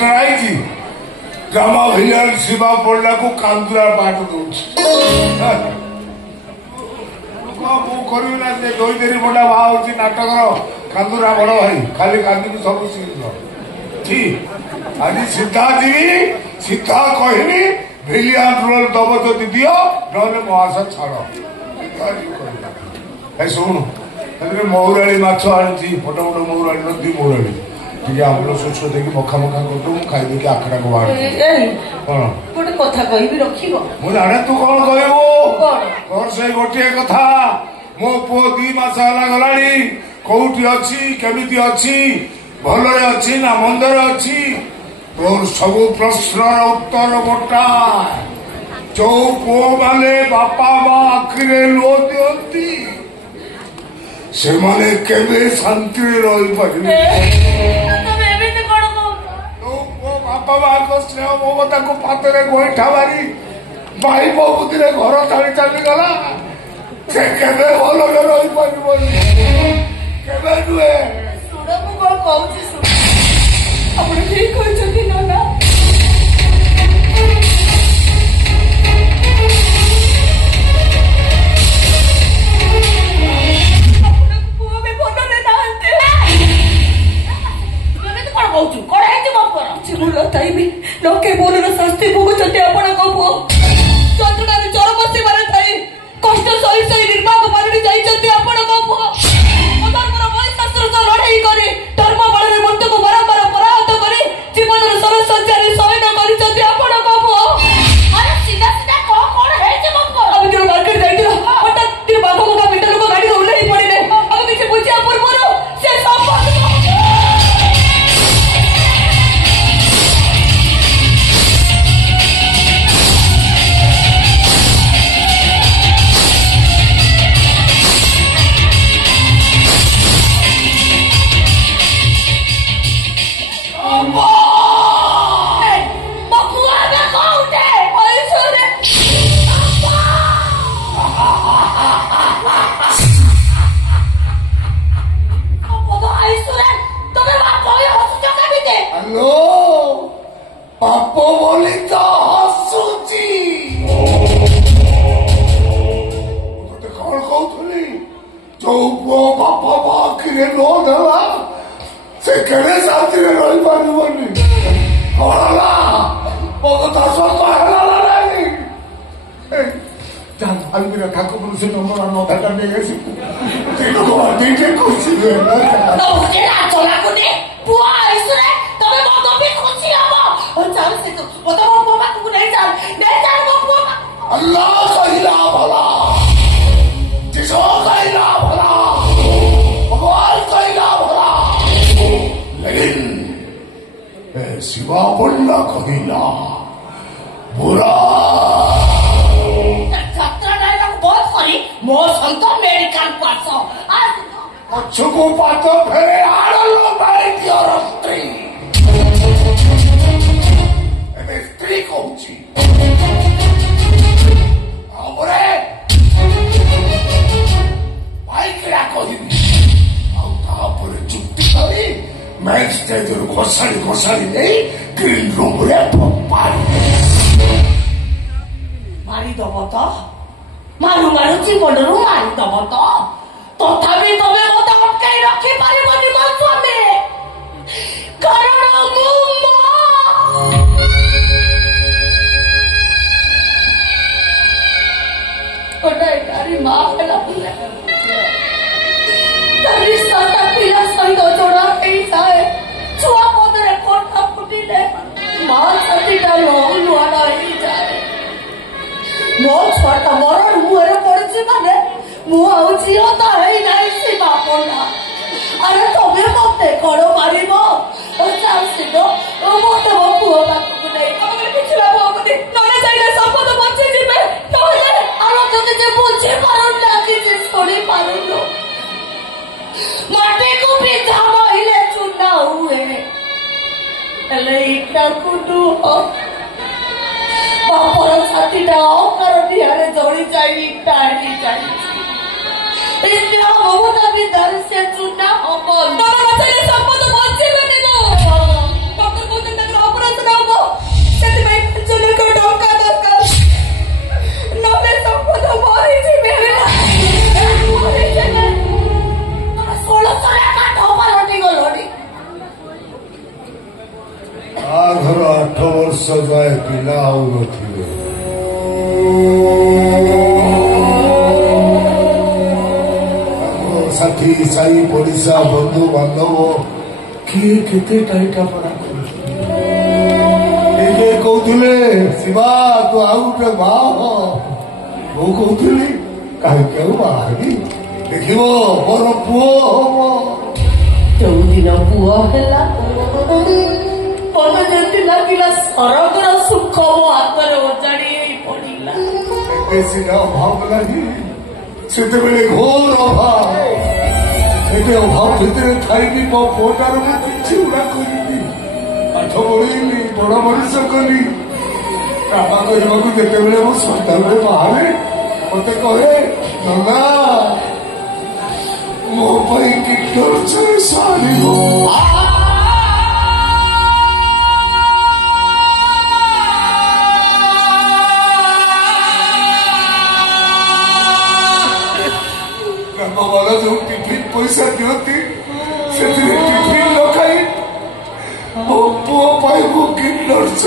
Director eye drama villain Shiva पड़ा को कांदुरा पाठ दूची करी बड़ा बाहर नाटक कांदुरा बड़ भाई खाली कांदी सब ठीक आज सीधा जी सीधा कहनी भिलियन रोल दब तो दियो ना महाशा छाड़ शुणु मऊराड़ी माछ आनी फट फट मऊराड़ी नदी मऊराड़ी टे आंबल सोच देखिए मखा मखा कर खाई आखड़ा को बाहर गोटे कथा कहबी रखिबो मु जाने तू कौन कहबो तोर से गोटे कथा मो पो 2 मास हला गलानी कोठी अछि केमिति अछि भलरे अछि ना मंदरे अछि तोर सब प्रश्नर उत्तर गोटा जो पो माने बापा मां आखिरे लो दियंती से माने केबे शांति रही परिबे बापा माँ को स्नेह ममता को पातरे गोईठा मारी भाई बहुती घर छाड़ी चली गला से केबे भल रही पारिबनी केबे नुहे सुण मु कौन कहूँ सुण आप ठीक कहते नाना लोके बोलर शास्ति भोगुचंती आपणक पुओ चंद्रनाथ चरम सीमार थाई कष्ट सही सही निर्वाक पालटी जाइचंती आपणक पुओ अधर्मर वैशास्त्र सह लड़ाई करे धर्म बଳରେ मृत्युको बारंबार पराहत करे जीवनर सरसंचारी सैन्य गरिचंती आपणक पुओ अरे सीधा सीधा कोन हेछि मत अब जो मार्केट जाइतिलो हठात दिन बाबू का बेटा लोग गाड़ी ओल्हेई पड़िले अब किछि बुझिया पूर्वरो से सब पापो बोली तो हसुची कौन कहूली जो पुओ बापा बाकी लो देला से केड़े शांति रही पारिबनी होला ओ कथा सब कहला नहीं जान अलमीरा ठाकुर से नंबर न दाटा ने गेसी तेनो को दीजे खुशी रे ना मुझे ना चला को ने पुआ इसरे तबे मत भी खुशी आबो और चाल से तो पता वो पुआ तू नहीं चाल वो पुआ अल्लाह कहिला भला जिसो कहिला भला भगवान कहिला भला लेकिन शिवा बन्ना कहिला बुरा मो संत मेडिकल पास पछको पात फेरे आड़लो बाई दियो रस्त्री एबे स्त्री कहूची आबरे भाई किरा कहिबी आउ तापरे चुक्ति करी मैच स्टेज रो घोसाड़ी नै ग्रीन रूम रे पपारी मारी दबो तो मारू मारू जीवनरू मारी दब तो तथापि तबे मत अटकाई रखी पारिबनी मो स्वामी कारण मु गोटाए गाड़ी माँ हेला तारी साता पिला सहित जोड़ा एई थाए छुआ पदरे कोठा फुटिले माँ सतीटा लुआड़ा एई जाए मो छुआटा मरण मुहरे पड़ुची माने मु आउ झियो तो हेई नाही से बापना अरे तबे मते करो मारिबो ओ चासितो ओ मते मो पुओ बापू नै कबे किछला बापू नले जाइले संपद बच्चे जिबे नले आरो जने जे बुझे पारन लागी जे छोड़ी पारलो माटे को पिता महिले चुना हुए एले इटा कुटु बापर छातीटा अकार दिहारे जड़ी जाई टाणी जाई इतना ममता भी दर से चुना हम तब बचले संपद बच्चे बने गो डॉक्टर को तक ଘର 8 ବର୍ଷ ଯାଏ ପିଲା ଆଉନଥିଲେ। ସାଥୀ ସାଇ ପଡ଼ିଶା ବନ୍ଧୁ ବାନ୍ଧବ କିଏ କେତେ ଟାଇଟା ପରା କରୁଥିଲେ। କହୁଥିଲେ ଶିବା ତୁ ଆଉ ଗୋଟେ ବାହା ହ। ମୁଁ କହୁଥିଲି କାହିଁକି ଆଉ ବାହାରି ଦେଖିବ ମୋର ପୁଅ ହବ। ଯୋଉଦିନ ପୁଅ ହେଲା ମତେ ଯେମିତି ଲାଗିଲା ସରଗର ସୁଖ ମୋ ହାତରେ ଓଜାଡ଼ି ହେଇ ପଡ଼ିଲା। ଏବେ ସିନା ଅଭାବ ନାହିଁ, ସେତେବେଳେ ଘୋର ଅଭାବ। ଏବେ ଅଭାବ ଭିତରେ ଥାଇକି ମୋ ପୁଅଟାର ମୁଁ କିଛି ଗୁଡ଼ା କରିବି। ପାଠ ପଢେଇଲି, ବଡ ମଣିଷ କଲି। କାମ କରିବାକୁ ଯେତେବେଳେ ମୁଁ ସନ୍ଧ୍ୟାବେଳେ ବାହାରେ ମତେ କହେ ନନା ମୋ ପାଇଁ କି ଟର୍ଚର ଆଣିବ। ଗ୍ରାମବାଲା ଯୋଉ ଟିଫିନ ପଇସା ଦିଅନ୍ତି ସେଥିରେ ଟିଫିନ ନ ଖାଇ ମୋ ପୁଅ ପାଇଁ ମୁଁ କି ଟର୍ଚର